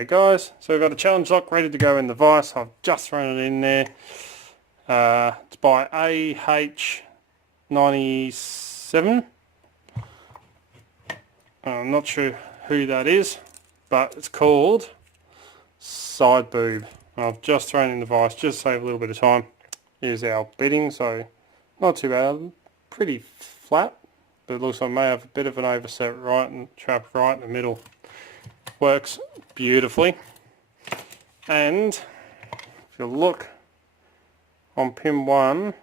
Okay guys, so we've got a challenge lock ready to go in the vise. I've just thrown it in there. It's by AH97. I'm not sure who that is, but it's called Side Boob. I've just thrown in the vise just to save a little bit of time. Here's our bedding, so not too bad, pretty flat, but it looks like I may have a bit of an overset right and trap right in the middle. Works beautifully. And if you look on pin 1,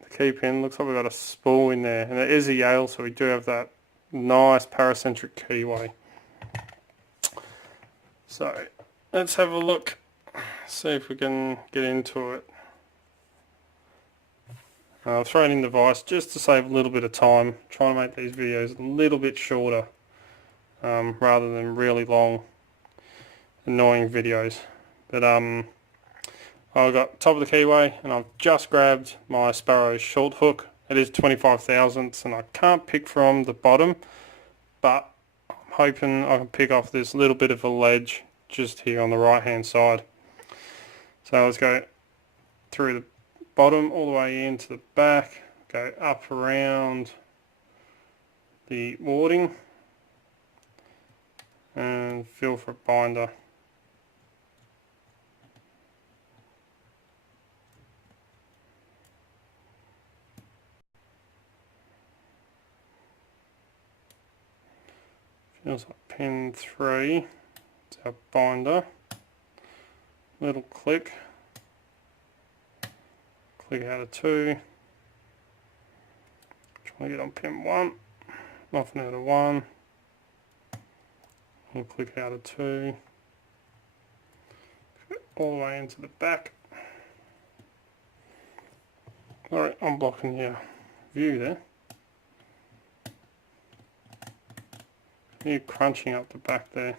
the key pin, looks like we've got a spool in there, and it is a Yale, so we do have that nice paracentric keyway. So let's have a look, see if we can get into it. I've thrown in the vise just to save a little bit of time, trying to make these videos a little bit shorter rather than really long annoying videos. But I've got top of the keyway, and I've just grabbed my Sparrow short hook. It is 25 thousandths, and I can't pick from the bottom, but I'm hoping I can pick off this little bit of a ledge just here on the right hand side. So let's go through the bottom all the way into the back, go up around the warding and feel for a binder. Feels like pin 3, it's our binder, little click, click out of 2, trying to get on pin 1, nothing out of 1, and click out of 2, all the way into the back. Sorry, I'm blocking your view there. You're crunching up the back there.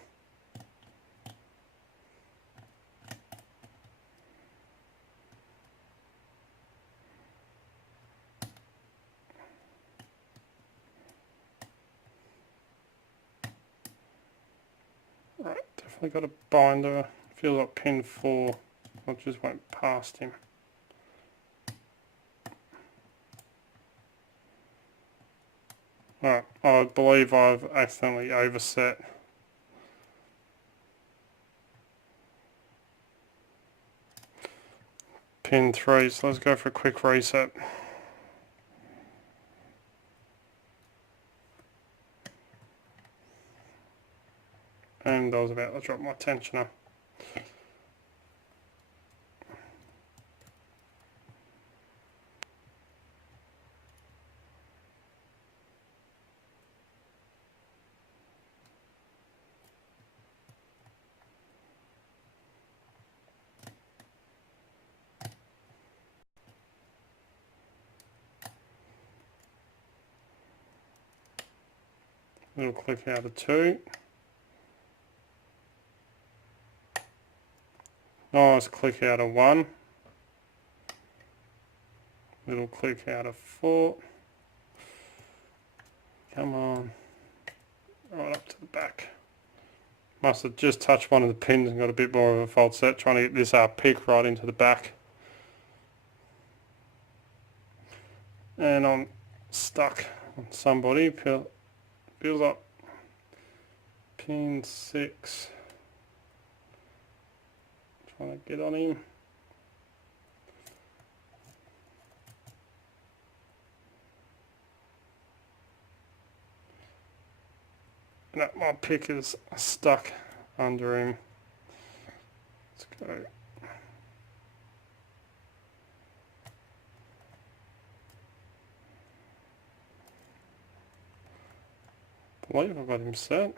Right, definitely got a binder. Feels like pin 4. I just went past him. Alright, I believe I've accidentally overset. Pin 3, so let's go for a quick reset. And I was about to drop my tensioner. Little click out of 2. Nice click out of 1. Little click out of 4. Come on. Right up to the back. Must have just touched one of the pins and got a bit more of a fault set, trying to get this pick right into the back. And I'm stuck on somebody. Feels like pin 6. Trying to get on him. No, my pick is stuck under him. Let's go. I believe I've got him set.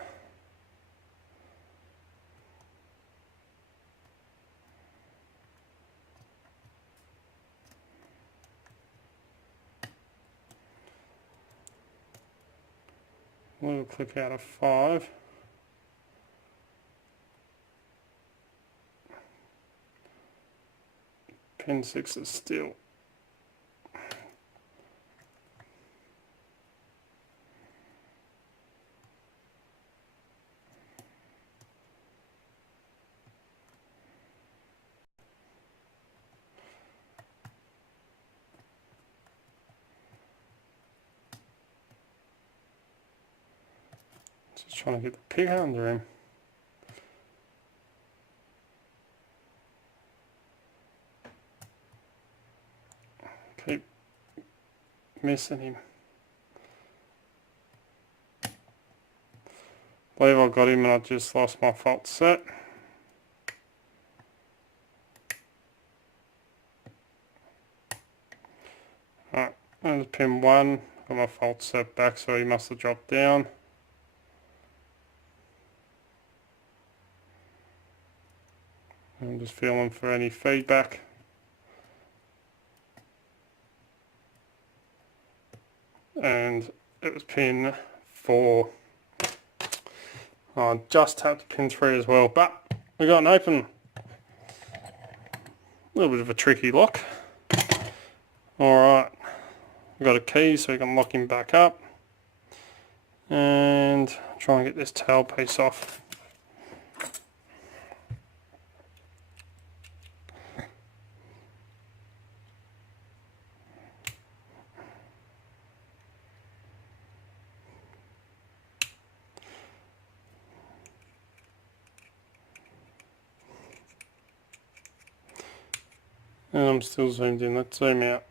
Little click out of 5. Pin 6 is still. Trying to get the pig under him. Keep missing him. I believe I got him and I just lost my fault set. Alright, there's pin 1. Got my fault set back, so he must have dropped down. I'm just feeling for any feedback. And it was pin 4. I just tapped pin 3 as well, but we got an open. A little bit of a tricky lock. Alright, we've got a key so we can lock him back up. And try and get this tail piece off. And I'm still zoomed in. Let's zoom out.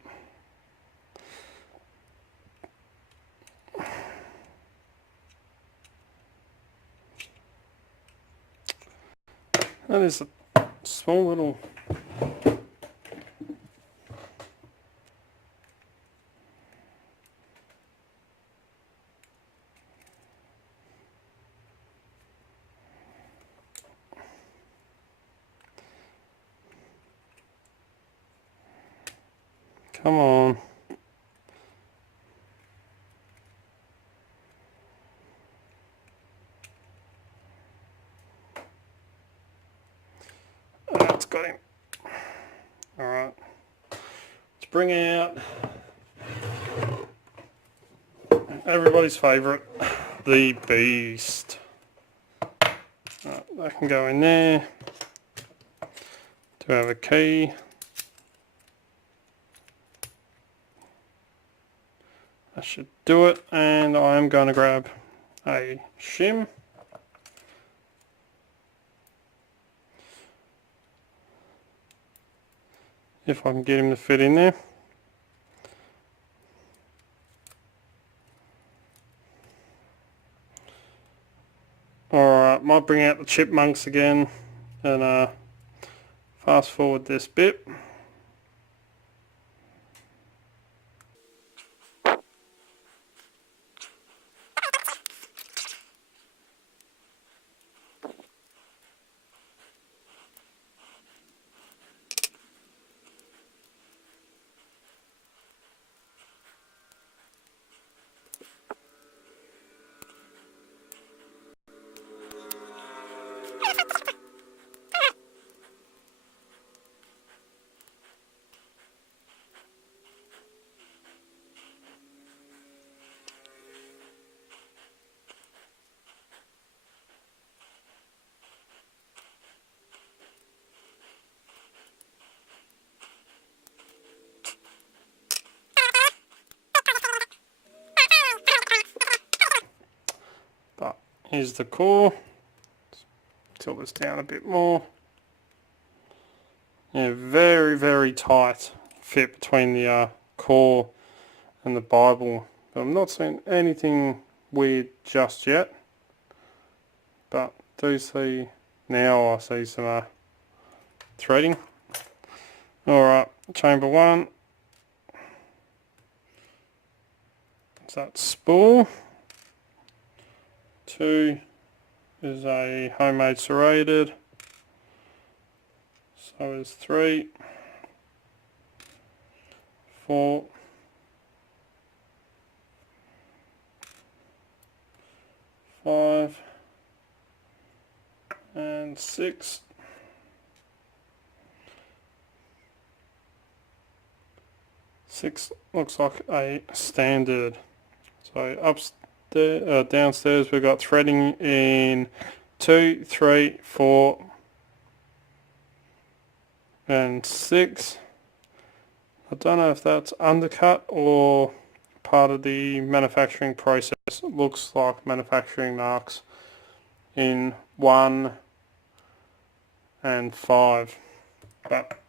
That is a small little... Come on. That's got him. Alright. Let's bring out everybody's favourite, the beast. Right, that can go in there. Do have a key. That should do it, and I am going to grab a shim. If I can get him to fit in there. Alright, might bring out the chipmunks again and fast forward this bit. But here's the core. Tilt this down a bit more. Yeah, very, very tight fit between the core and the Bible. But I'm not seeing anything weird just yet. But do see now, I see some threading. Alright, chamber 1. Is that spool. 2 is a homemade serrated. So is 3, 4, 5, and 6. 6 looks like a standard. So upstairs, downstairs we've got threading in 2, 3, 4, and 6. I don't know if that's undercut or part of the manufacturing process. It looks like manufacturing marks in 1 and 5. But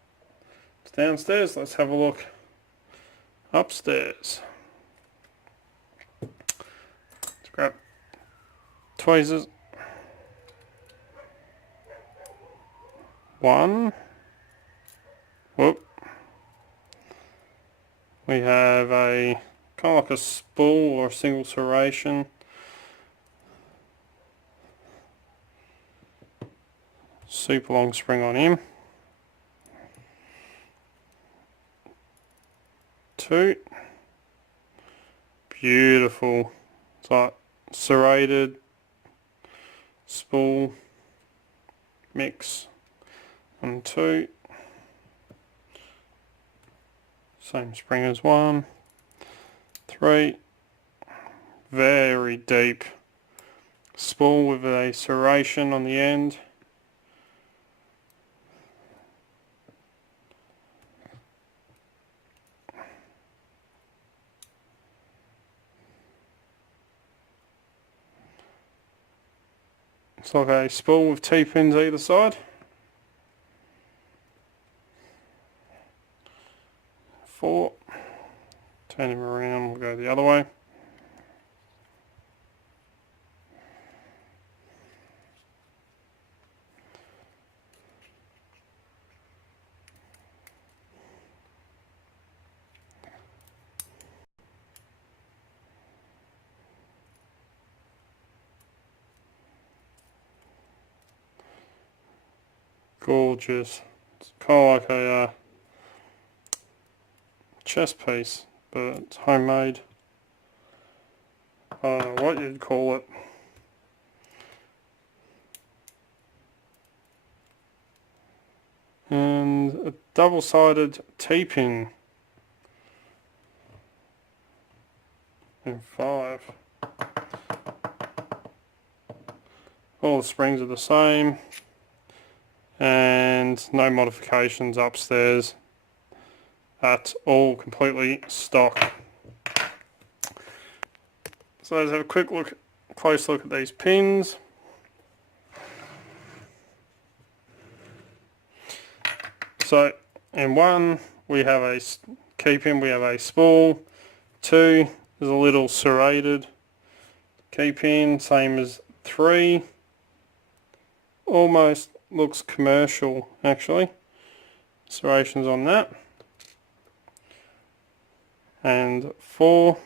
it's downstairs. Let's have a look upstairs. Let's grab tweezers. 1. Whoop. We have a kind of like a spool or a single serration. Super long spring on him. 2. Beautiful. It's like serrated spool mix. And 2. Same spring as 1. 3. Very deep spool with a serration on the end. It's like a spool with T-pins either side. 4. Turn him around, we'll go the other way. Gorgeous. It's kind of like a chess piece, but it's homemade. I don't know what you'd call it. And a double-sided T-pin in 5. All the springs are the same. And no modifications upstairs at all, completely stock. So let's have a quick look, close look at these pins. So in 1 we have a key pin, we have a spool. 2 is a little serrated key pin, same as 3. Almost looks commercial actually. Serrations on that. And 4.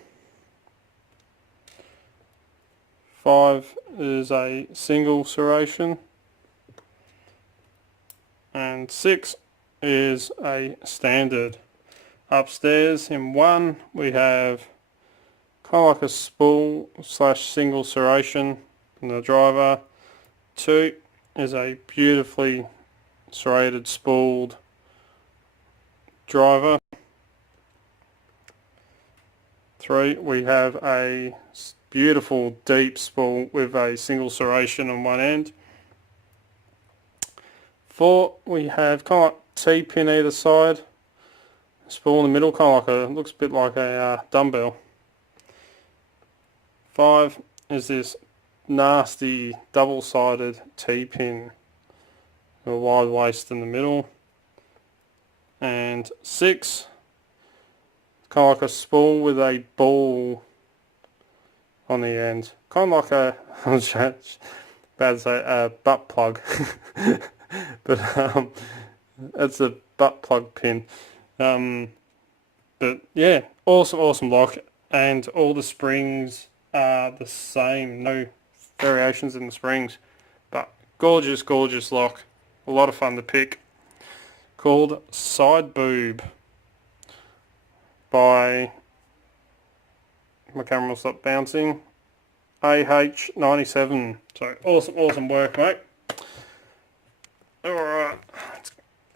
5 is a single serration. And 6 is a standard. Upstairs in 1 we have kind of like a spool slash single serration in the driver. 2 is a beautifully serrated spooled driver. 3 we have a beautiful deep spool with a single serration on one end. 4 we have kind of like T-pin either side, spool in the middle, kind of like a, looks a bit like a dumbbell. 5 is this nasty double-sided T-pin, a wide waist in the middle. And 6, kind of like a spool with a ball on the end, kind of like a, I was about to say a butt plug, but it's a butt plug pin. But yeah, awesome lock, and all the springs are the same, no variations in the springs, but gorgeous lock, a lot of fun to pick. Called Side Boob by, my camera will stop bouncing, AH97. So awesome work, mate. Alright, let's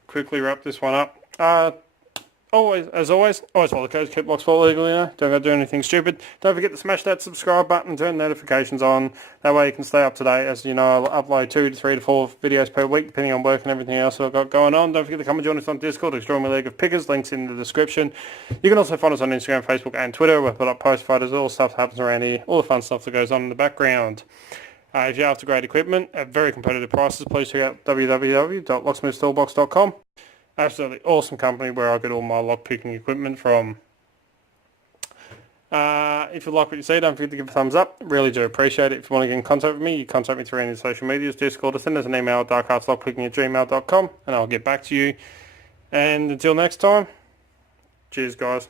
quickly wrap this one up. As always, follow the codes, keep Locksport legally, don't go do anything stupid. Don't forget to smash that subscribe button, turn notifications on. That way you can stay up to date. As you know, I'll upload 2 to 3 to 4 videos per week, depending on work and everything else that I've got going on. Don't forget to come and join us on Discord, Explore My League of Pickers, links in the description. You can also find us on Instagram, Facebook and Twitter. We put up post photos, all the stuff that happens around here, all the fun stuff that goes on in the background. If you're after great equipment at very competitive prices, please check out www.locksmithstoolbox.com. Absolutely awesome company where I get all my lockpicking equipment from. If you like what you see, don't forget to give a thumbs up. Really do appreciate it. If you want to get in contact with me, you contact me through any of the social medias, Discord, or send us an email at darkartslockpicking@gmail.com, and I'll get back to you. And until next time, cheers guys.